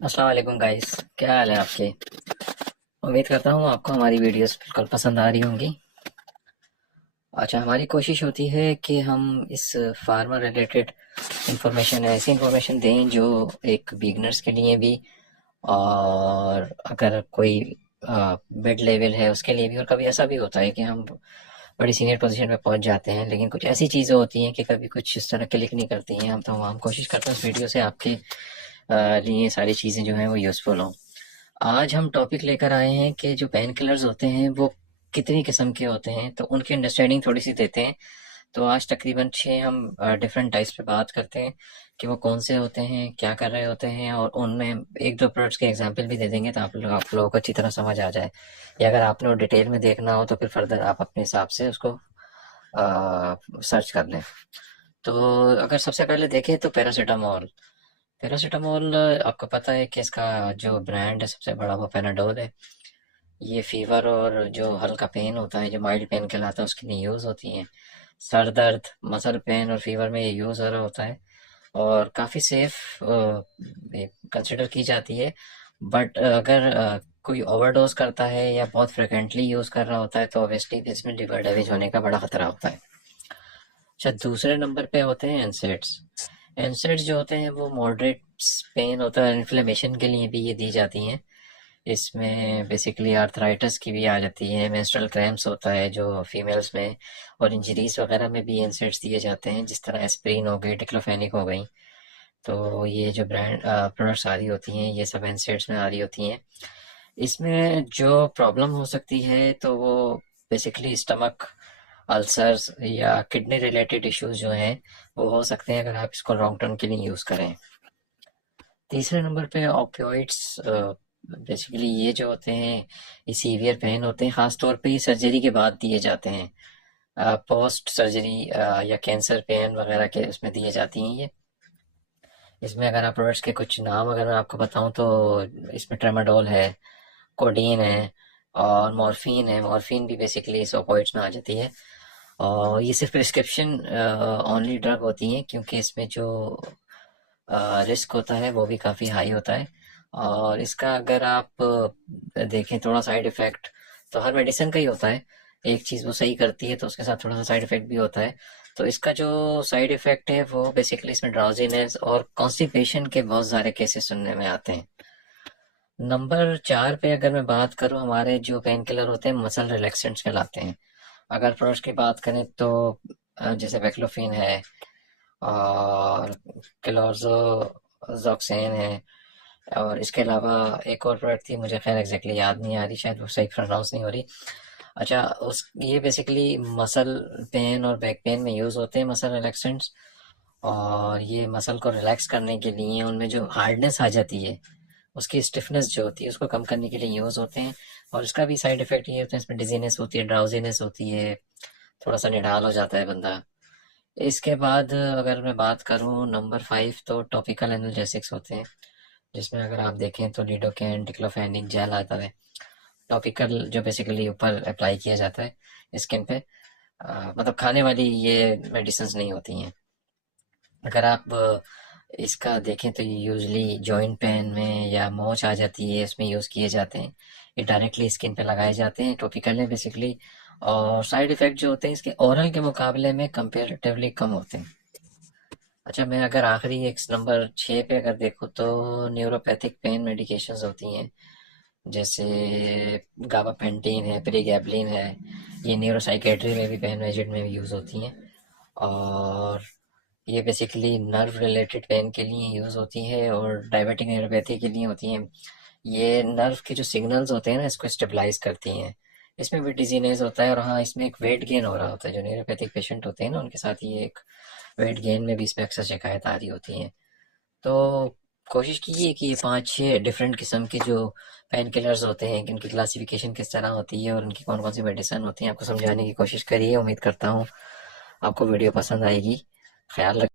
अस्सलाम वालेकुम गाइस। क्या हाल है आपके? उम्मीद करता हूँ आपको हमारी वीडियोस बिल्कुल पसंद आ रही होंगी। अच्छा, हमारी कोशिश होती है कि हम इस फार्मर रिलेटेड इंफॉर्मेशन ऐसी इंफॉर्मेशन दें जो एक बिगनर्स के लिए भी, और अगर कोई मिड लेवल है उसके लिए भी। और कभी ऐसा भी होता है कि हम बड़ी सीनियर पोजीशन पे पहुंच जाते हैं, लेकिन कुछ ऐसी चीज़ें होती हैं कि कभी कुछ इस तरह क्लिक नहीं करती हैं। हम कोशिश करते हैं इस वीडियो से आपके लिए सारी चीज़ें जो हैं वो यूज़फुल हों। आज हम टॉपिक लेकर आए हैं कि जो पेन किलर्स होते हैं वो कितनी किस्म के होते हैं, तो उनकी अंडरस्टैंडिंग थोड़ी सी देते हैं। तो आज तकरीबन 6 हम डिफरेंट टाइप्स पे बात करते हैं कि वो कौन से होते हैं, क्या कर रहे होते हैं, और उनमें एक दो प्रोडक्ट्स के एग्जांपल भी दे देंगे तो आप लोगों को अच्छी तरह समझ आ जाए। या अगर आपने वो डिटेल में देखना हो तो फिर फर्दर आप अपने हिसाब से उसको सर्च कर लें। तो अगर सबसे पहले देखें तो पैरासीटामोल। पैरासीटामोल, आपको पता है कि इसका जो ब्रांड है सबसे बड़ा वो पेनाडोल है। ये फीवर और जो हल्का पेन होता है, जो माइल्ड पेन कहलाता है, उसके लिए यूज़ होती हैं। सर दर्द, मसल पेन और फीवर में ये यूज़ हो रहा होता है, और काफ़ी सेफ कंसिडर की जाती है। बट अगर कोई ओवरडोज करता है या बहुत फ्रिक्वेंटली यूज़ कर रहा होता है तो ऑब्वियसली इसमें लिवर डैमेज होने का बड़ा खतरा होता है। अच्छा, दूसरे नंबर पे होते हैं एनसेड्स। एनसेड्स जो होते हैं वो मॉडरेट पेन होता है, इन्फ्लेमेशन के लिए भी ये दी जाती हैं। इसमें बेसिकली आर्थराइटिस की भी आ जाती है, मेंस्ट्रुअल क्रैम्प्स होता है जो फीमेल्स में, और इंजरीज वगैरह में भी एनसेड्स दिए जाते हैं, जिस तरह एस्प्रिन हो गई, डिक्लोफेनिक हो गई। तो ये जो ब्रांड प्रोडक्ट्स आ रही होती हैं ये सब एनसेड्स में आ रही होती हैं। इसमें जो प्रॉब्लम हो सकती है तो वो बेसिकली स्टमक अल्सर्स या किडनी रिलेटेड इश्यूज जो हैं वो हो सकते हैं अगर आप इसको लॉन्ग टर्म के लिए यूज़ करें। तीसरे नंबर पे ओपियोइड्स। बेसिकली ये जो होते हैं ये सीवियर पेन होते हैं, ख़ास तौर पे ये सर्जरी के बाद दिए जाते हैं। पोस्ट सर्जरी या कैंसर पेन वगैरह के उसमें दिए जाती हैं ये। इसमें अगर आप प्रोडक्ट्स के कुछ नाम अगर मैं आपको बताऊं तो इसमें ट्रेमाडोल है, कोडीन है, और मॉर्फिन है। मॉर्फिन भी बेसिकली इस ओपियोइड्स में आ जाती है, और ये सिर्फ प्रिस्क्रिप्शन ओनली ड्रग होती हैं, क्योंकि इसमें जो रिस्क होता है वो भी काफ़ी हाई होता है। और इसका अगर आप देखें थोड़ा साइड इफ़ेक्ट, तो हर मेडिसिन का ही होता है। एक चीज़ वो सही करती है तो उसके साथ थोड़ा सा साइड इफ़ेक्ट भी होता है। तो इसका जो साइड इफ़ेक्ट है वो बेसिकली इसमें ड्राउजीनेस और कॉन्स्टिपेशन के बहुत सारे केसेस सुनने में आते हैं। नंबर 4 पे अगर मैं बात करूँ, हमारे जो पेन किलर होते हैं मसल रिलैक्सेंट्स कहलाते हैं। अगर प्रोडक्ट्स की बात करें तो जैसे बेक्लोफिन है, और क्लोर्जोजोक्सेन है, और इसके अलावा एक और प्रोडक्ट थी, मुझे खैर एग्जैक्टली याद नहीं आ रही, शायद वो सही प्रोनाउंस नहीं हो रही। अच्छा, उस ये बेसिकली मसल पेन और बैक पेन में यूज़ होते हैं मसल रिलैक्सेंट्स। और ये मसल को रिलैक्स करने के लिए, उनमें जो हार्डनेस आ जाती है, उसकी स्टिफनेस जो होती है उसको कम करने के लिए यूज़ होते हैं। और इसका भी साइड इफेक्ट ये होता है, इसमें डिजीनेस होती है, ड्राउजीनेस होती है, थोड़ा सा निढाल हो जाता है बंदा। इसके बाद अगर मैं बात करूँ नंबर 5, तो टॉपिकल एनाल्जेसिक्स होते हैं, जिसमें अगर आप देखें तो लिडोकैन, डिक्लोफेनिक जेल आता है। टॉपिकल जो बेसिकली ऊपर अप्लाई किया जाता है स्किन पे, मतलब खाने वाली ये मेडिसिन नहीं होती हैं। अगर आप इसका देखें तो ये यूजली जॉइंट पेन में या मोच आ जाती है उसमें यूज़ किए जाते हैं। ये डायरेक्टली स्किन पे लगाए जाते हैं, टॉपिकल है बेसिकली। और साइड इफ़ेक्ट जो होते हैं इसके ओरल के मुकाबले में कंपेरेटिवली कम होते हैं। अच्छा, मैं अगर आखिरी एक नंबर 6 पे अगर देखूँ तो न्यूरोपैथिक पेन मेडिकेशंस होती हैं, जैसे गाबापेंटिन है, प्रीगैबलिन है। ये न्यूरोसाइकेट्री में भी, पेन एजेंट में भी यूज़ होती हैं। और ये बेसिकली नर्व रिलेटेड पेन के लिए यूज़ होती है, और डायबिटिक न्यूरोपैथी के लिए होती हैं। ये नर्व के जो सिग्नल्स होते हैं ना इसको स्टेबलाइज करती हैं। इसमें भी डिजीनेस होता है, और हाँ इसमें एक वेट गेन हो रहा होता है। जो न्यूरोपैथिक पेशेंट होते हैं ना उनके साथ ये एक वेट गेन में भी इसमें अक्सर शिकायत आ रही होती है। तो कोशिश कीजिए कि ये 5-6 डिफरेंट किस्म के जो पेन किलर्स होते हैं कि इनकी क्लासिफिकेशन किस तरह होती है और उनकी कौन कौन सी मेडिसिन होती है आपको समझाने की कोशिश करिए। उम्मीद करता हूँ आपको वीडियो पसंद आएगी। ख्याल रख